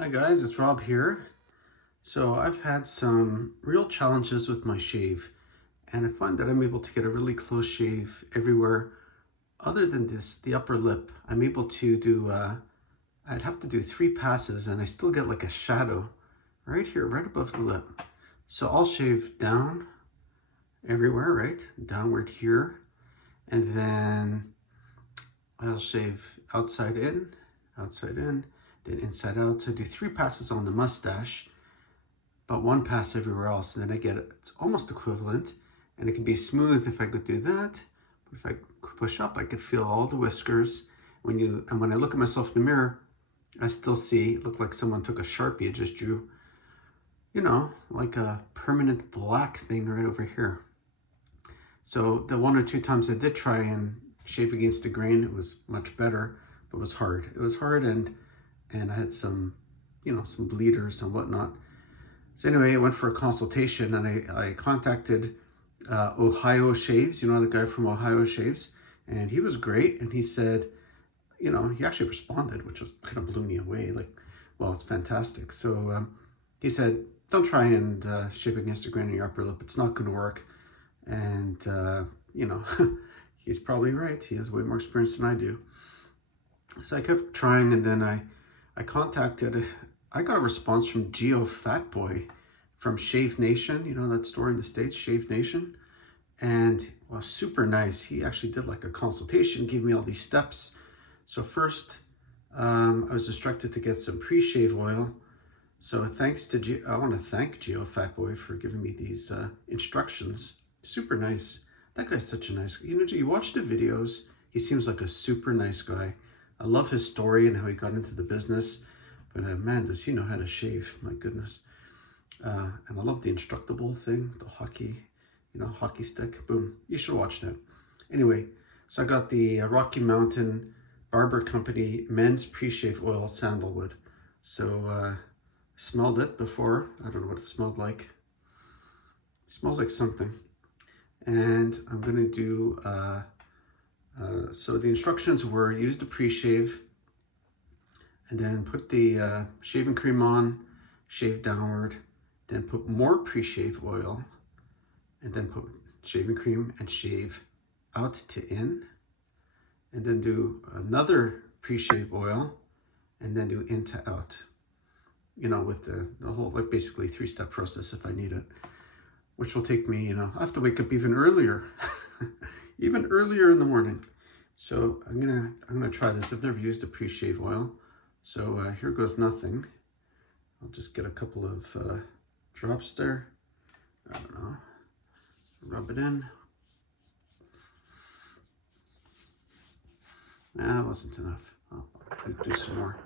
Hi guys, it's Rob here. So I've had some real challenges with my shave, and I find that I'm able to get a really close shave everywhere other than the upper lip. I'm able to do, I'd have to do 3 passes and I still get like a shadow right here, right above the lip. So I'll shave down everywhere, right? Downward here, and then I'll shave outside in, then inside out. So I do 3 passes on the mustache, but 1 pass everywhere else, and then I get it. It's almost equivalent, and it can be smooth if I could do that. But if I push up, I could feel all the whiskers. When I look at myself in the mirror, I still see it look like someone took a Sharpie and just drew, like a permanent black thing right over here. So the 1 or 2 times I did try and shave against the grain, it was much better, but it was hard. It was hard, and I had some, some bleeders and whatnot. So anyway, I went for a consultation, and I contacted Ohio Shaves, the guy from Ohio Shaves, and he was great. And he said, he actually responded, which was kind of blew me away. Like, well, it's fantastic. So he said, don't try and shave against the grain in your upper lip. It's not going to work. And, he's probably right. He has way more experience than I do. So I kept trying, and then I got a response from Geo Fatboy from Shave Nation, that store in the States, Shave Nation. And was super nice. He actually did like a consultation, gave me all these steps. So first, I was instructed to get some pre-shave oil. So I want to thank Geo Fatboy for giving me these instructions. Super nice. That guy's such a nice guy. You watch the videos, he seems like a super nice guy. I love his story and how he got into the business. But man, does he know how to shave, my goodness. And I love the instructable thing, the hockey, hockey stick. Boom, you should watch that. Anyway, so I got the Rocky Mountain Barber Company Men's Pre-Shave Oil Sandalwood. So smelled it before. I don't know what it smelled like. It smells like something. And I'm gonna do, so the instructions were use the pre-shave and then put the shaving cream on, shave downward, then put more pre-shave oil, and then put shaving cream and shave out to in, and then do another pre-shave oil, and then do in to out, with the whole, like basically 3-step process if I need it, which will take me, I have to wake up even earlier, even earlier in the morning. So I'm gonna try this. I've never used a pre-shave oil. So here goes nothing. I'll just get a couple of drops there. I don't know. Rub it in. Nah, that wasn't enough. I'll do some more.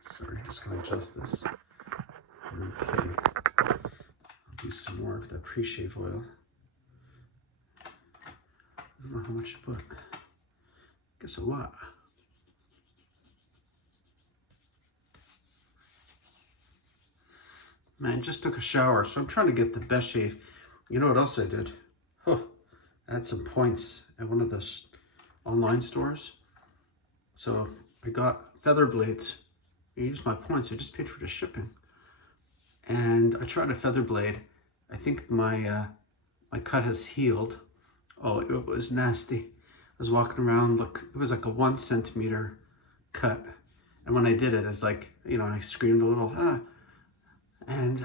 Sorry, just gonna adjust this. Okay. I'll do some more of that pre-shave oil. I don't know how much to put. I guess a lot. Man, just took a shower, so I'm trying to get the best shave. You know what else I did? I had some points at one of the online stores. So I got feather blades. I used my points. I just paid for the shipping. And I tried a feather blade. I think my cut has healed. Oh, it was nasty. I was walking around, look, it was like a 1 centimeter cut. And when I did it, it's like, I screamed a little, ah. And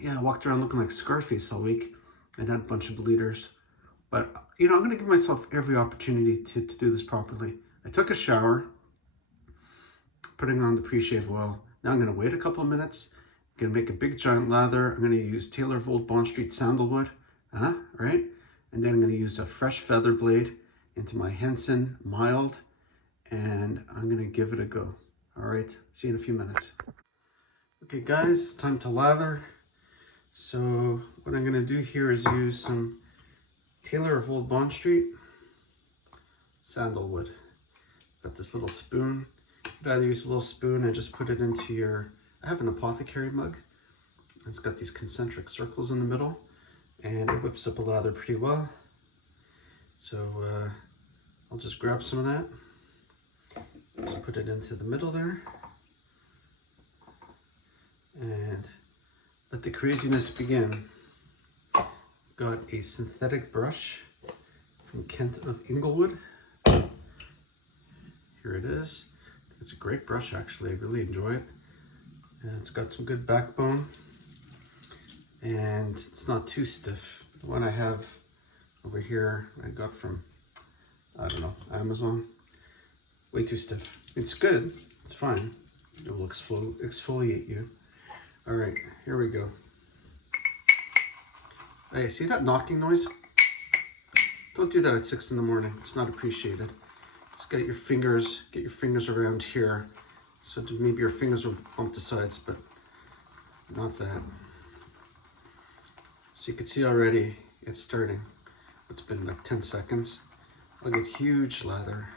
yeah, I walked around looking like Scarface all week and had a bunch of bleeders. But, I'm going to give myself every opportunity to do this properly. I took a shower, putting on the pre-shave oil. Now I'm going to wait a couple of minutes. I'm going to make a big giant lather. I'm going to use Taylor Vold Bond Street Sandalwood, right? And then I'm going to use a fresh feather blade into my Henson Mild, and I'm going to give it a go. All right, see you in a few minutes. Okay guys, time to lather. So what I'm going to do here is use some Taylor of Old Bond Street Sandalwood. Got this little spoon. You could either use a little spoon and just put it into I have an apothecary mug. It's got these concentric circles in the middle, and it whips up a lather pretty well. So I'll just grab some of that, just put it into the middle there. the craziness begin. Got a synthetic brush from Kent of Inglewood. Here it is. It's a great brush actually, I really enjoy it. And it's got some good backbone and it's not too stiff. The one I have over here I got from, I don't know, Amazon. Way too stiff. It's good, it's fine. It will exfoliate you. All right, here we go. Hey, see that knocking noise? Don't do that at 6 in the morning. It's not appreciated. Just get your fingers around here. So maybe your fingers will bump the sides, but not that. So you can see already it's starting. It's been like 10 seconds. I'll get huge lather.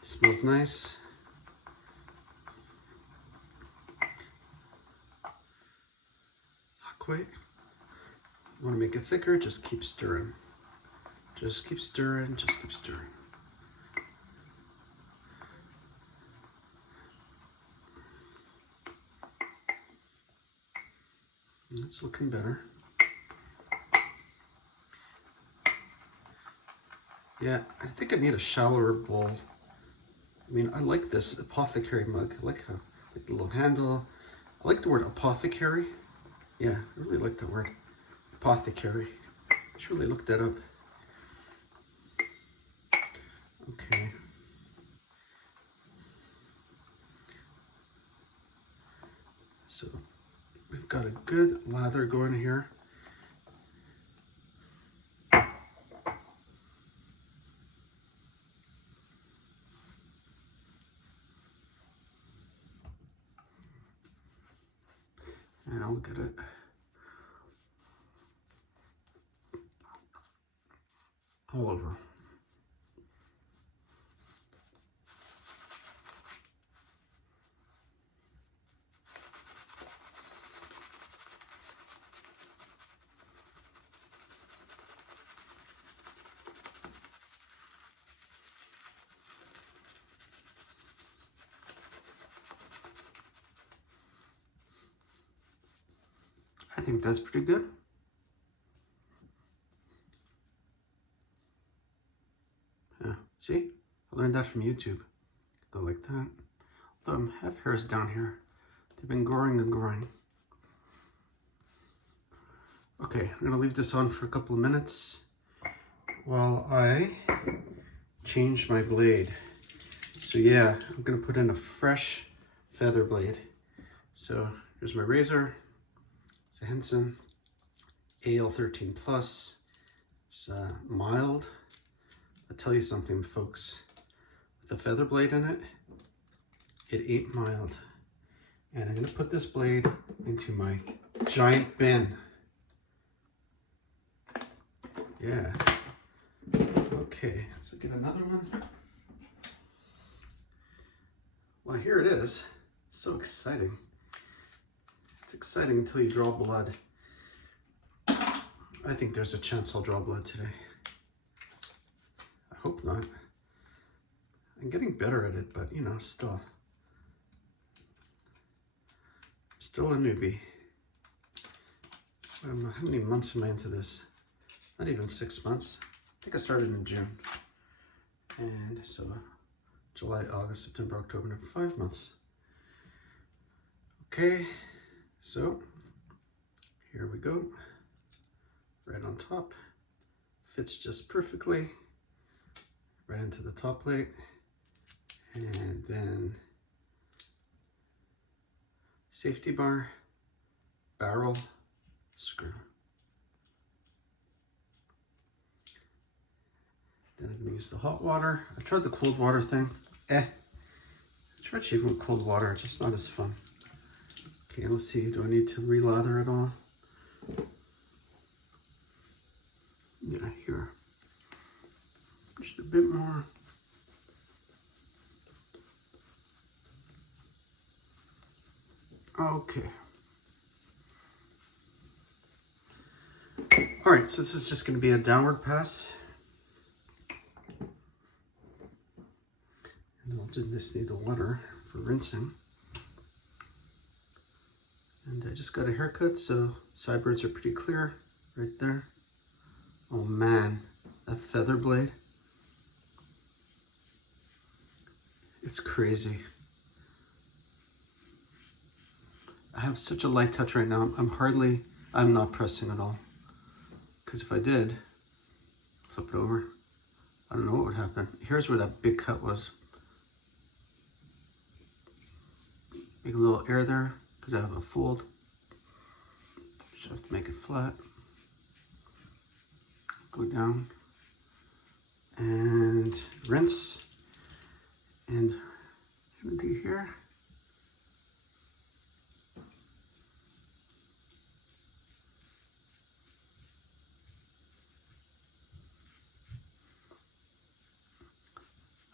It smells nice. Not quite. You want to make it thicker, just keep stirring. Just keep stirring, just keep stirring. It's looking better. Yeah, I think I need a shallower bowl. I mean, I like this apothecary mug. I like the little handle. I like the word apothecary. Yeah, I really like that word. Apothecary. I should really look that up. Okay. So we've got a good lather going here. And I'll get it. All over. I think that's pretty good. Yeah, see? I learned that from YouTube. Go like that. Although I have hairs down here. They've been growing and growing. Okay, I'm gonna leave this on for a couple of minutes while I change my blade. So yeah, I'm gonna put in a fresh feather blade. So here's my razor. It's a Henson AL13 Plus. It's mild. I'll tell you something, folks. With a feather blade in it, it ain't mild. And I'm gonna put this blade into my giant bin. Yeah. Okay, let's get another one. Well, here it is. So exciting. It's exciting until you draw blood. I think there's a chance I'll draw blood today. I hope not. I'm getting better at it, but you know, still a newbie. I don't know, how many months am I into this? Not even 6 months. I think I started in June. And so July, August, September, October, November, 5 months. Okay, so here we go. Right on top. Fits just perfectly. Right into the top plate. And then safety bar, barrel, screw. Then I'm gonna use the hot water. I tried the cold water thing. I tried shaving with cold water, just not as fun. Okay, let's see, do I need to relather it all? Yeah, here. Just a bit more. Okay. All right, so this is just going to be a downward pass. And I'll just need the water for rinsing. And I just got a haircut, so sideburns are pretty clear right there. Oh man, that feather blade. It's crazy. I have such a light touch right now. I'm not pressing at all. Because if I did, flip it over, I don't know what would happen. Here's where that big cut was. Make a little air there, because I have a fold. Just have to make it flat. Go down. And rinse. And I'm gonna do here.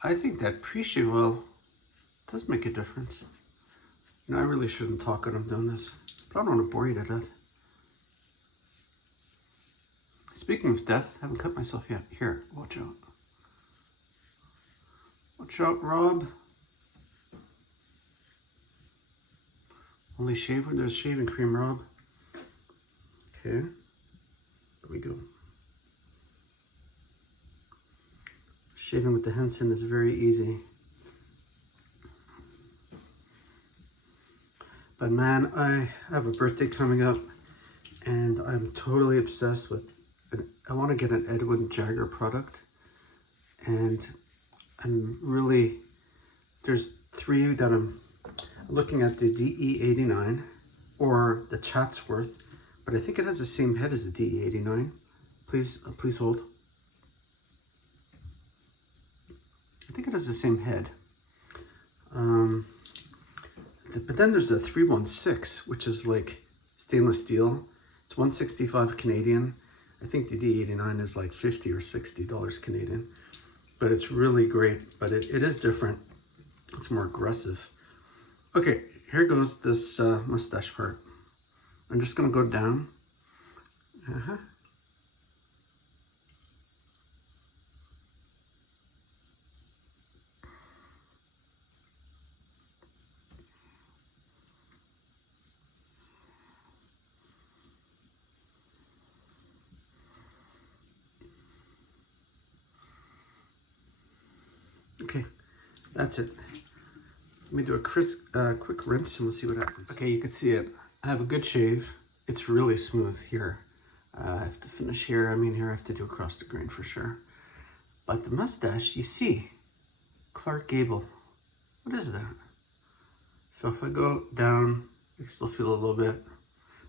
I think that pre-shave oil does make a difference. You know, I really shouldn't talk when I'm doing this, but I don't want to bore you to death. Speaking of death, I haven't cut myself yet. Here, watch out. Watch out, Rob. Only shave when there's shaving cream, Rob. Okay, here we go. Shaving with the Henson is very easy. But man, I have a birthday coming up and I'm totally obsessed with I want to get an Edwin Jagger product, and there's three that I'm looking at: the DE89 or the Chatsworth, but I think it has the same head as the DE89. Please hold. I think it has the same head. But then there's a 316, which is like stainless steel. It's 165 Canadian. I think the D89 is like $50 or $60 Canadian, but it's really great, but it is different. It's more aggressive. Okay, here goes this mustache part. I'm just gonna go down. Okay, that's it. Let me do a quick rinse and we'll see what happens. Okay, you can see it. I have a good shave. It's really smooth here. I have to finish here. I mean, here I have to do across the grain for sure. But the mustache, you see, Clark Gable. What is that? So if I go down, I still feel a little bit.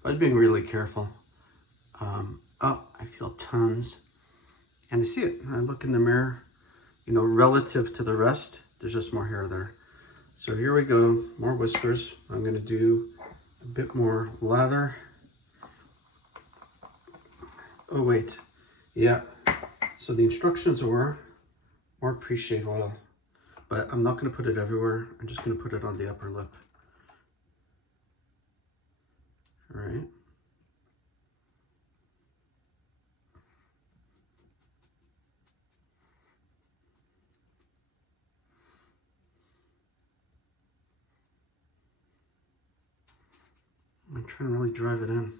But I'm being really careful. Up, I feel tons. And I see it. I look in the mirror. You know, relative to the rest, there's just more hair there. So here we go, more whiskers. I'm gonna do a bit more lather. Oh wait, yeah. So the instructions were more pre-shave oil, but I'm not gonna put it everywhere. I'm just gonna put it on the upper lip. All right. I'm trying to really drive it in.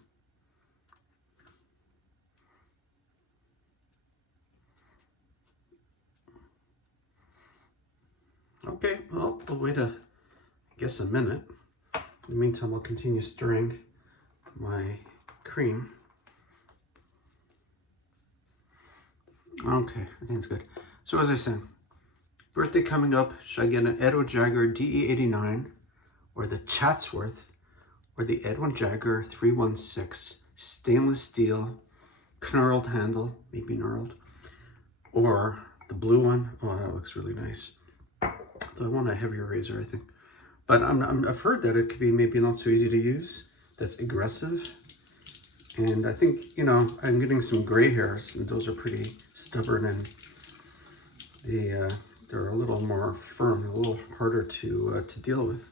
Okay, well, we'll wait I guess a minute. In the meantime, I'll continue stirring my cream. Okay, I think it's good. So as I said, birthday coming up, should I get an Edwin Jagger DE89 or the Chatsworth or the Edwin Jagger 316 stainless steel, knurled handle, maybe knurled, or the blue one? Oh, that looks really nice. Though I want a heavier razor, I think. But I've heard that it could be maybe not so easy to use, that's aggressive. And I think, you know, I'm getting some gray hairs, and those are pretty stubborn, and they're a little more firm, a little harder to deal with.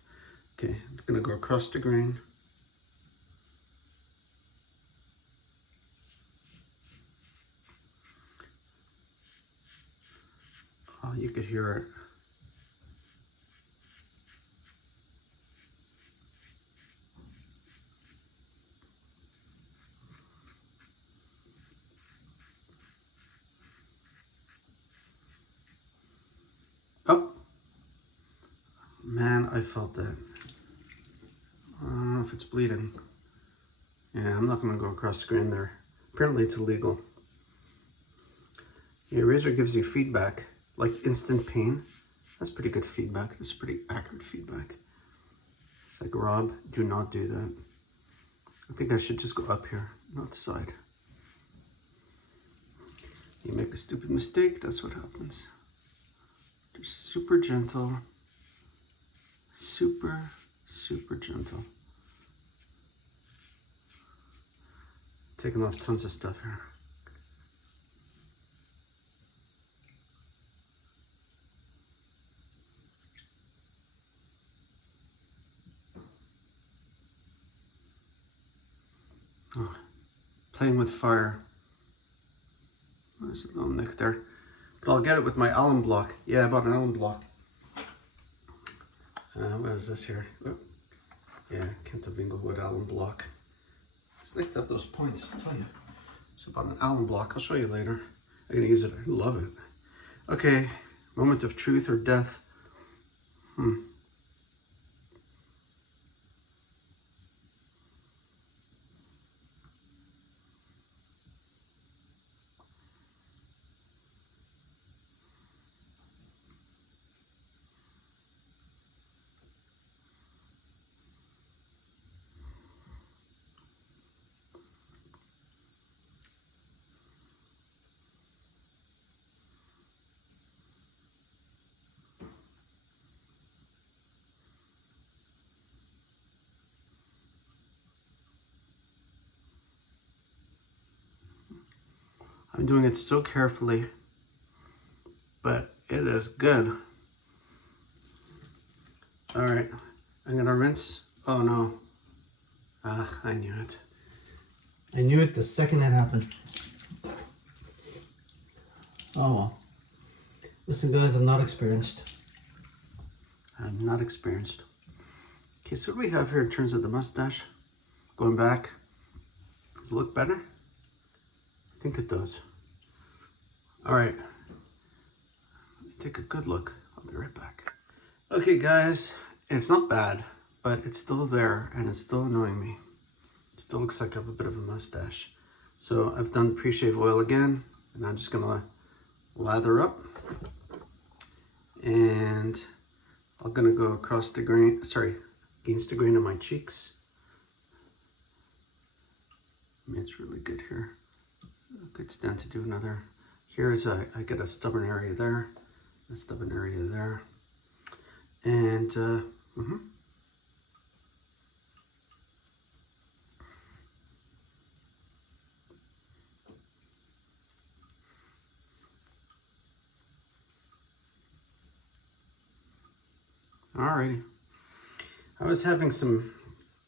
Okay, I'm gonna go across the grain. Oh, you could hear it. Man, I felt that. I don't know if it's bleeding. Yeah, I'm not gonna go across the grain there. Apparently it's illegal. Your razor gives you feedback, like instant pain. That's pretty good feedback. That's pretty accurate feedback. It's like, Rob, do not do that. I think I should just go up here, not side. You make a stupid mistake, that's what happens. Just super gentle. Super, super gentle. Taking off tons of stuff here. Oh, playing with fire. There's a little nick there. But I'll get it with my alum block. Yeah, I bought an alum block. What is this here? Oh, yeah, Kenta wood alum block. It's nice to have those points, I'll tell you. So I bought an alum block. I'll show you later. I'm gonna use it. I love it. Okay, moment of truth or death. I'm doing it so carefully, but it is good. All right, I'm gonna rinse. Oh no. I knew it. I knew it the second it happened. Oh well. Listen guys, I'm not experienced. I'm not experienced. Okay, so what do we have here in terms of the mustache? Going back. Does it look better? I think it does. All right. Let me take a good look. I'll be right back. Okay guys, it's not bad, but it's still there and it's still annoying me. It still looks like I have a bit of a mustache. So I've done pre-shave oil again, and I'm just gonna lather up. And I'm gonna go across the grain, against the grain of my cheeks. I mean, it's really good here. Good stand to do another. Here's I get a stubborn area there, a stubborn area there. And alrighty. I was having some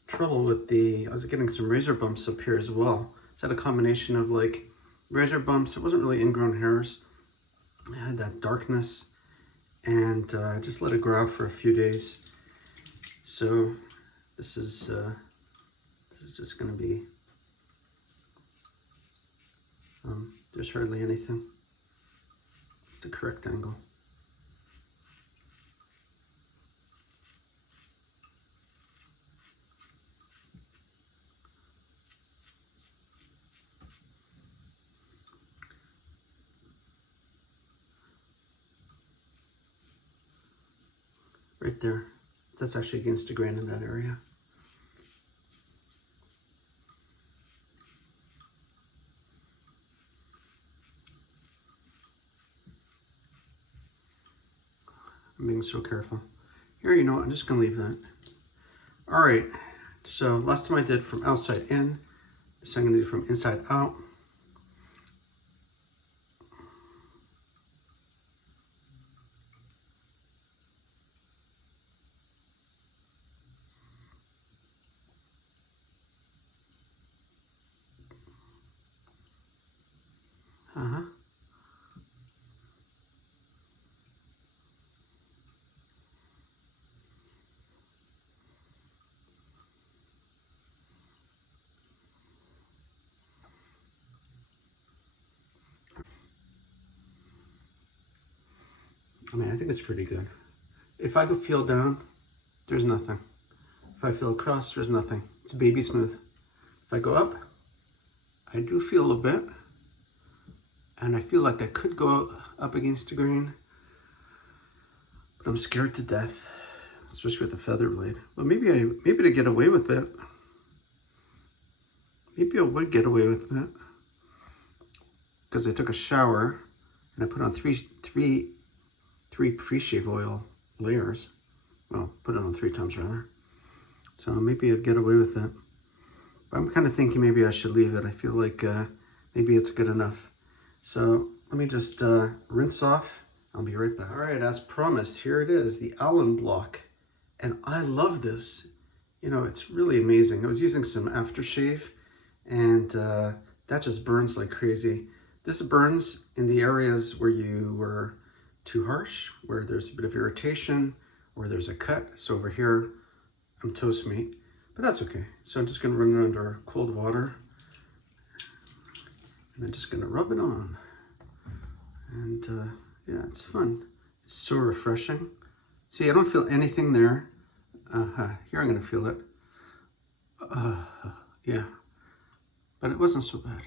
trouble with I was getting some razor bumps up here as well. It's had a combination of like razor bumps. It wasn't really ingrown hairs. I had that darkness, and I just let it grow out for a few days. So this is just gonna be, there's hardly anything. It's the correct angle. Right there. That's actually against the grain in that area. I'm being so careful. Here, you know what, I'm just gonna leave that. All right, so last time I did from outside in, this I'm gonna do from inside out. I mean, I think it's pretty good. If I could feel down, there's nothing. If I feel across, there's nothing. It's baby smooth. If I go up, I do feel a bit. And I feel like I could go up against the grain, but I'm scared to death, especially with a feather blade. But maybe to get away with it, maybe I would get away with it, because I took a shower and I put on three pre-shave oil layers. Well, put it on 3 times rather. So maybe I'd get away with it. But I'm kind of thinking maybe I should leave it. I feel like maybe it's good enough. So let me just rinse off. I'll be right back. All right, as promised, here it is, the alum block. And I love this. You know, it's really amazing. I was using some aftershave and that just burns like crazy. This burns in the areas where you were too harsh, where there's a bit of irritation, where there's a cut. So over here, I'm toast meat, but that's okay. So I'm just gonna run it under cold water. And I'm just gonna rub it on. And yeah, it's fun. It's so refreshing. See, I don't feel anything there. Here I'm gonna feel it. Yeah, but it wasn't so bad.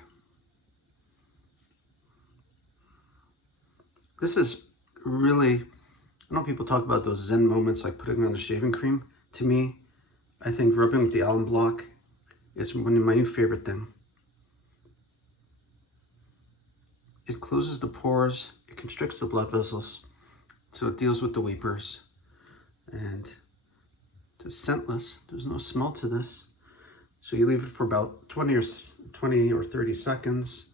This is really, I know people talk about those Zen moments like putting on the shaving cream. To me, I think rubbing with the alum block is one of my new favorite things. It closes the pores, it constricts the blood vessels, so it deals with the weepers. And it's scentless, there's no smell to this. So you leave it for about 20 or 30 seconds.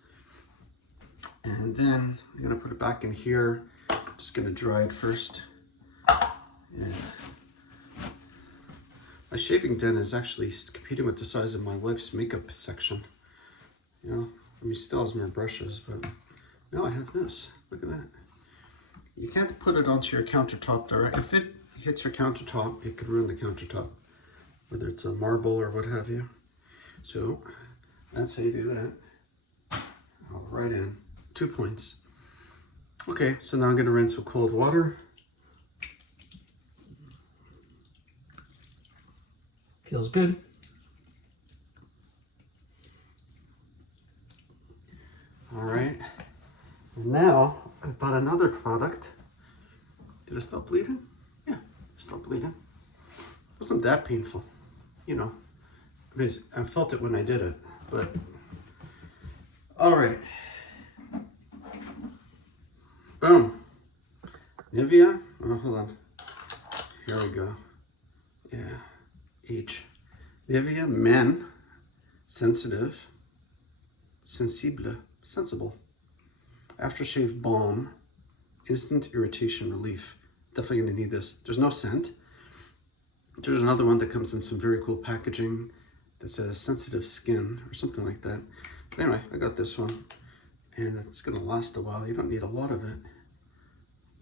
And then I'm gonna put it back in here. I'm just gonna dry it first. And my shaving den is actually competing with the size of my wife's makeup section. You know, I mean, she still has more brushes, but now I have this. Look at that. You can't put it onto your countertop direct. If it hits your countertop, it could ruin the countertop, whether it's a marble or what have you. So that's how you do that. All right in. 2 points. Okay, so now I'm going to rinse with cold water. Feels good. All right. And now I bought another product. Did it stop bleeding? Yeah, it stopped bleeding. It wasn't that painful, you know, because I felt it when I did it, but all right. Boom. Nivea. Oh, hold on. Here we go. Yeah. H. Nivea Men Sensitive. Sensible. Sensible. Aftershave Balm. Instant Irritation Relief. Definitely going to need this. There's no scent. There's another one that comes in some very cool packaging that says sensitive skin or something like that. But anyway, I got this one. And it's going to last a while. You don't need a lot of it.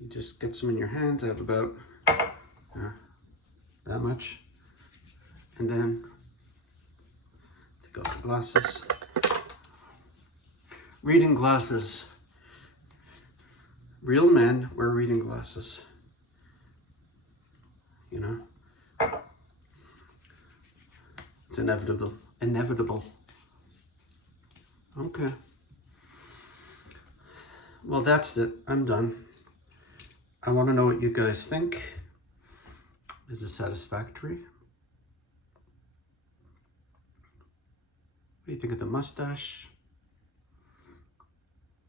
You just get some in your hand. I have about that much. And then take off the glasses. Reading glasses. Real men wear reading glasses. You know? It's inevitable. Inevitable. Okay. Well, that's it. I'm done. I want to know what you guys think. Is it satisfactory? What do you think of the mustache?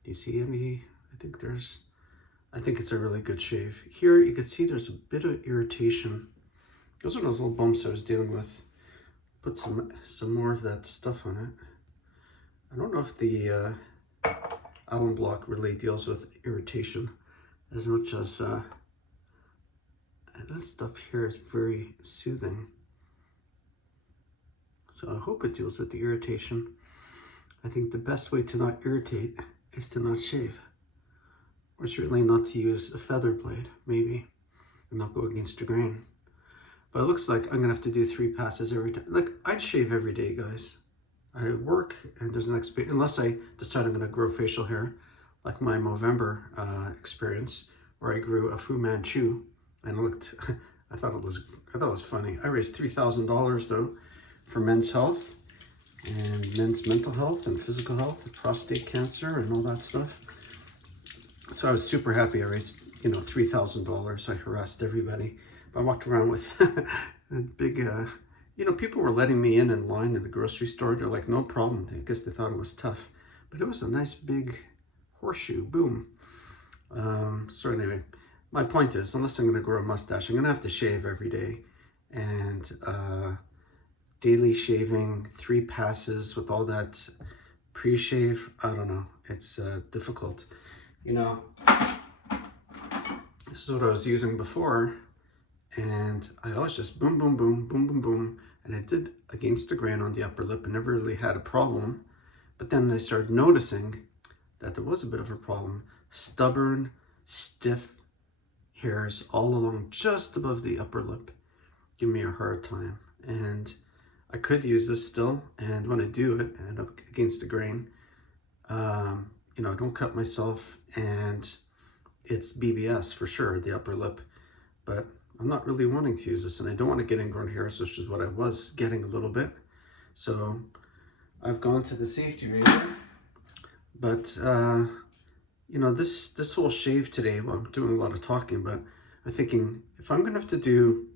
Do you see any? I think it's a really good shave. Here you can see there's a bit of irritation. Those are those little bumps I was dealing with. Put some more of that stuff on it. I don't know if the alum block really deals with irritation as much as this stuff here is very soothing. So I hope it deals with the irritation. I think the best way to not irritate is to not shave. Or certainly not to use a feather blade, maybe, and not go against the grain. But it looks like I'm gonna have to do 3 passes every time. Like, I'd shave every day, guys. I work and there's an experience, unless I decide I'm gonna grow facial hair, like my Movember experience, where I grew a Fu Manchu and looked, I thought it was funny. I raised $3,000 though for men's health and men's mental health and physical health, and prostate cancer and all that stuff. So I was super happy. I raised, $3,000. I harassed everybody. I walked around with a big, people were letting me in line in the grocery store. They're like, no problem. I guess they thought it was tough, but it was a nice big horseshoe. Boom. So anyway, my point is, unless I'm going to grow a mustache, I'm going to have to shave every day, and daily shaving, 3 passes with all that pre-shave, I don't know. It's difficult. This is what I was using before, and I always just boom, boom, boom, boom, boom, boom, and I did against the grain on the upper lip and never really had a problem. But then I started noticing that there was a bit of a problem. Stubborn, stiff hairs all along just above the upper lip give me a hard time. And I could use this still, and when I do it, I end up against the grain. I don't cut myself, and it's BBS for sure, the upper lip, but I'm not really wanting to use this, and I don't want to get ingrown hairs, which is what I was getting a little bit. So I've gone to the safety razor, but this whole shave today, well, I'm doing a lot of talking, but I'm thinking if I'm gonna have to do,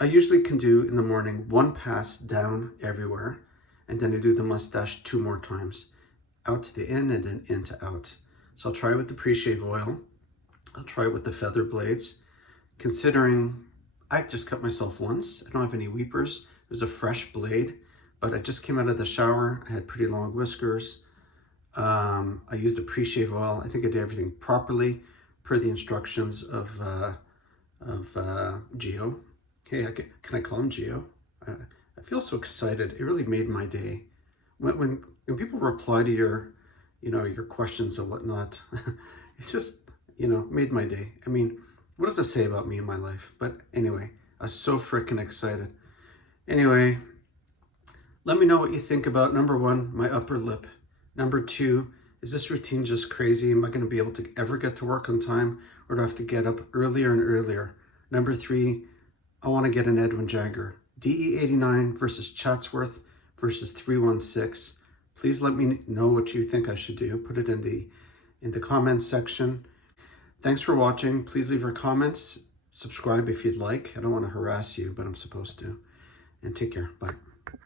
I usually can do in the morning 1 pass down everywhere, and then I do the mustache 2 more times, out to the in and then in to out. So I'll try with the pre-shave oil. I'll try with the feather blades. Considering I just cut myself once, I don't have any weepers. It was a fresh blade, but I just came out of the shower. I had pretty long whiskers. I used a pre-shave oil. I think I did everything properly per the instructions of Gio. Hey, can I call him Gio? I feel so excited. It really made my day. When people reply to your questions and whatnot, it's just, made my day. I mean, what does that say about me in my life? But anyway, I was so freaking excited. Anyway, let me know what you think about, number 1, my upper lip. Number 2, is this routine just crazy? Am I going to be able to ever get to work on time, or do I have to get up earlier and earlier? Number 3, I want to get an Edwin Jagger. DE89 versus Chatsworth versus 316. Please let me know what you think I should do. Put it in the comments section. Thanks for watching. Please leave your comments. Subscribe if you'd like. I don't want to harass you, but I'm supposed to. And take care. Bye.